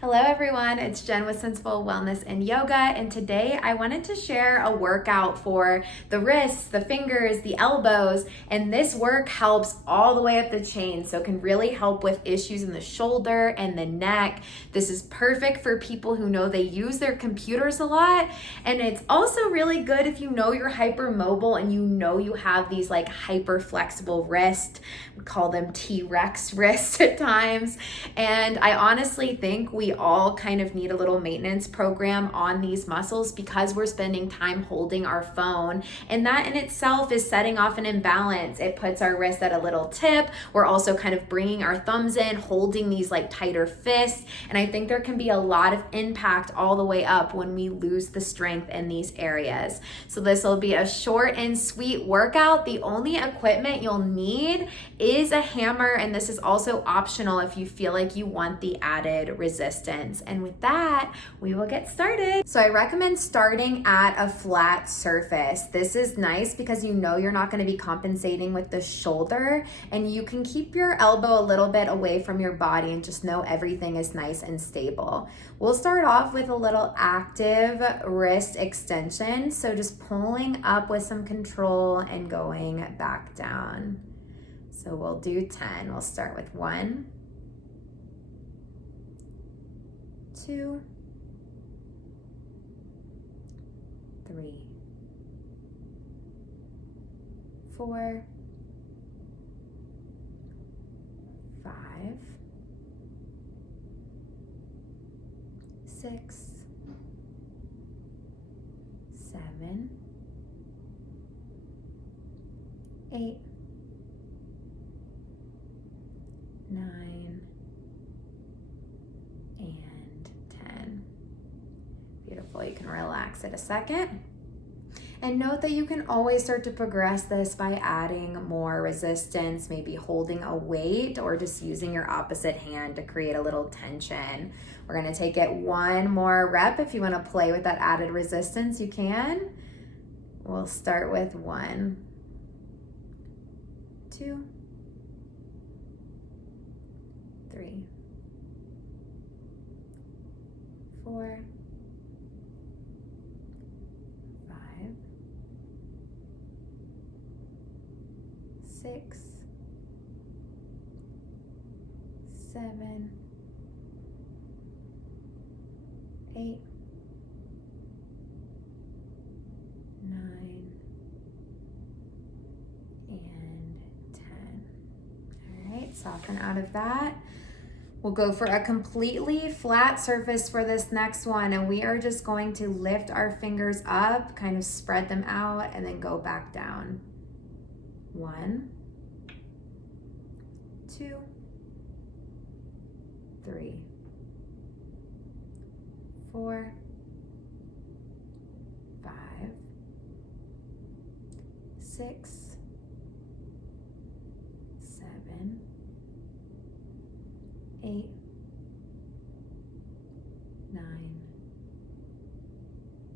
Hello everyone, it's Jen with Sensible Wellness and Yoga, and today I wanted to share a workout for the wrists, the fingers, the elbows, and this work helps all the way up the chain, so it can really help with issues in the shoulder and the neck. This is perfect for people who know they use their computers a lot, and it's also really good if you know you're hypermobile and you know you have these like hyper flexible wrists. We call them T-Rex wrists at times, and I honestly think we all kind of need a little maintenance program on these muscles because we're spending time holding our phone, and that in itself is setting off an imbalance. It puts our wrist at a little tip. We're also kind of bringing our thumbs in, holding these like tighter fists, and I think there can be a lot of impact all the way up when we lose the strength in these areas. So this will be a short and sweet workout. The only equipment you'll need is a hammer, and this is also optional if you feel like you want the added resistance. And with that, we will get started. So I recommend starting at a flat surface. This is nice because you know you're not going to be compensating with the shoulder, and you can keep your elbow a little bit away from your body and just know everything is nice and stable. We'll start off with a little active wrist extension. So just pulling up with some control and going back down. So we'll do 10. We'll start with 1, 2, 3, 4, 5, 6, 7, 8, 9, and 10. Beautiful. You can relax it a second. And note that you can always start to progress this by adding more resistance, maybe holding a weight or just using your opposite hand to create a little tension. We're going to take it one more rep. If you want to play with that added resistance, you can. We'll start with 1, 2, 3, 4, 5, 6, 7, 8, 9, and 10. All right, soften out of that. We'll go for a completely flat surface for this next one, and we are just going to lift our fingers up, kind of spread them out, and then go back down. 1, 2, 3, 4, 5, 6, 7, 8, 9,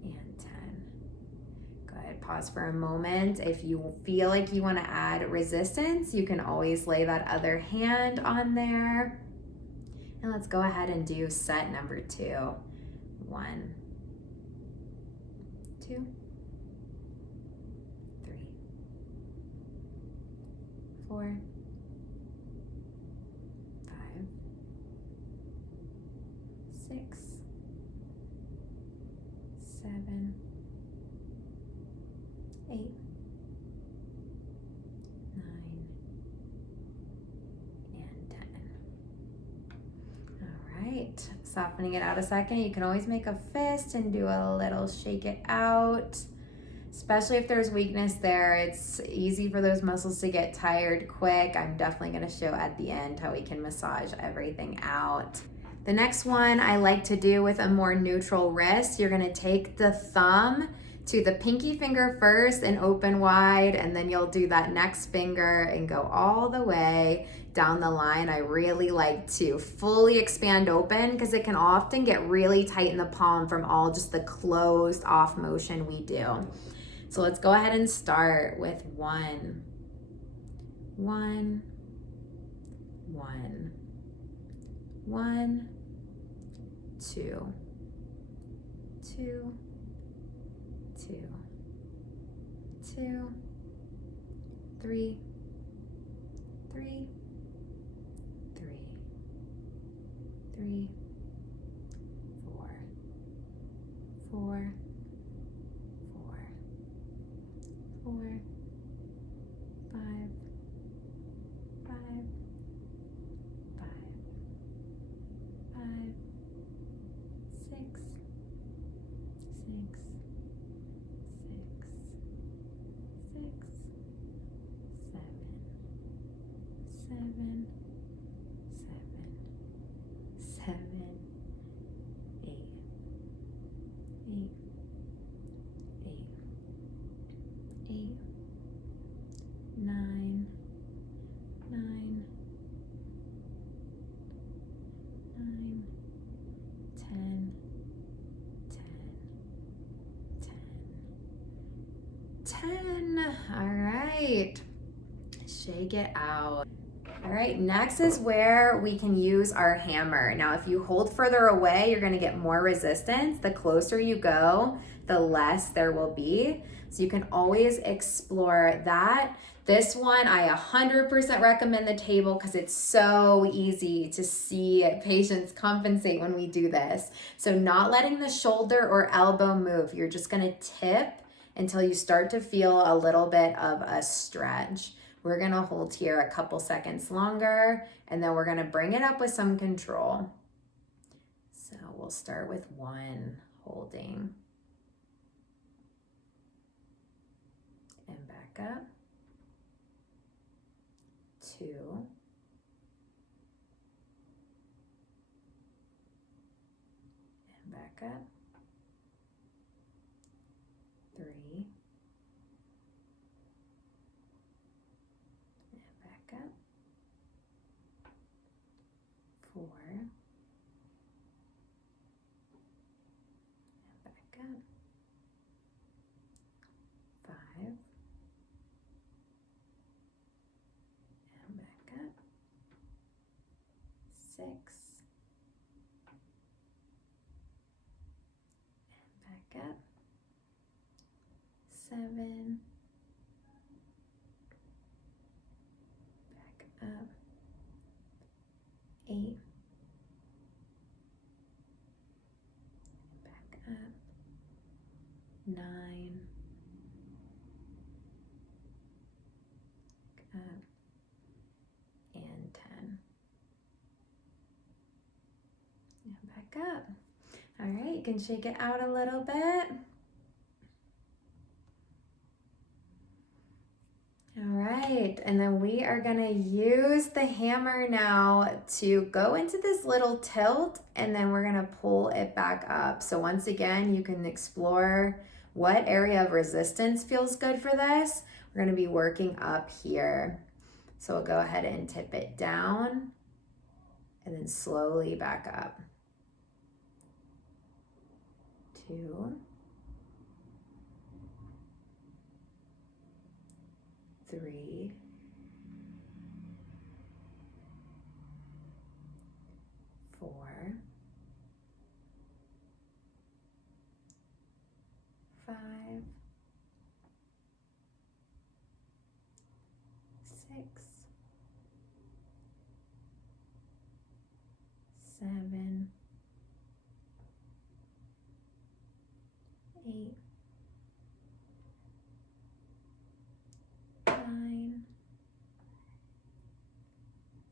and 10. Good. Pause for a moment. If you feel like you want to add resistance, you can always lay that other hand on there. And let's go ahead and do set number 2. 1, 2, 3, 4, 6, 7, 8, 9, and 10. All right, softening it out a second. You can always make a fist and do a little shake it out. Especially if there's weakness there, it's easy for those muscles to get tired quick. I'm definitely going to show at the end how we can massage everything out. The next one I like to do with a more neutral wrist. You're gonna take the thumb to the pinky finger first and open wide, and then you'll do that next finger and go all the way down the line. I really like to fully expand open because it can often get really tight in the palm from all just the closed off motion we do. So let's go ahead and start with 1, 1, 1, 1, 2, 2, 2, 2, 3, 3, 3, 3, 4, 4, 4, 4, 5, 5, 5, 5, 6, 6, 7, 8, 8, 9, 9, 10, 10. All right, shake it out. All right, next is where we can use our hammer. Now, if you hold further away, you're gonna get more resistance. The closer you go, the less there will be. So you can always explore that. This one, I 100% recommend the table because it's so easy to see patients compensate when we do this. So not letting the shoulder or elbow move. You're just gonna tip until you start to feel a little bit of a stretch. We're gonna hold here a couple seconds longer, and then we're gonna bring it up with some control. So we'll start with 1, holding, and back up, 2, and back up, 3, back up, 4, and back up, 5, and back up, 6, and back up, 7, back up, 8, back up, 9, back up, and 10. And back up. All right, you can shake it out a little bit. All right, and then we are gonna use the hammer now to go into this little tilt, and then we're gonna pull it back up. So once again, you can explore what area of resistance feels good for this. We're gonna be working up here. So we'll go ahead and tip it down, and then slowly back up. 2, 3, 4, 5, 6, 7, 8, 9,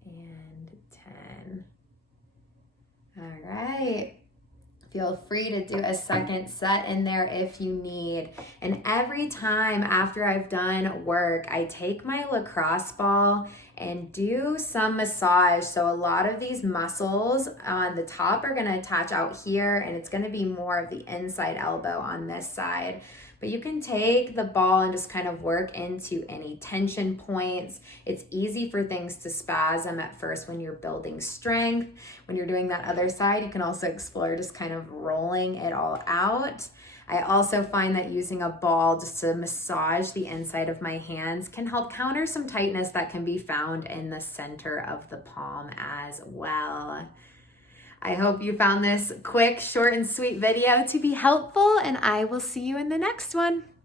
and 10. All right. Feel free to do a second set in there if you need. And every time after I've done work, I take my lacrosse ball and do some massage. So a lot of these muscles on the top are gonna attach out here, and it's gonna be more of the inside elbow on this side. But you can take the ball and just kind of work into any tension points. It's easy for things to spasm at first when you're building strength. When you're doing that other side, you can also explore just kind of rolling it all out. I also find that using a ball just to massage the inside of my hands can help counter some tightness that can be found in the center of the palm as well. I hope you found this quick, short, and sweet video to be helpful, and I will see you in the next one.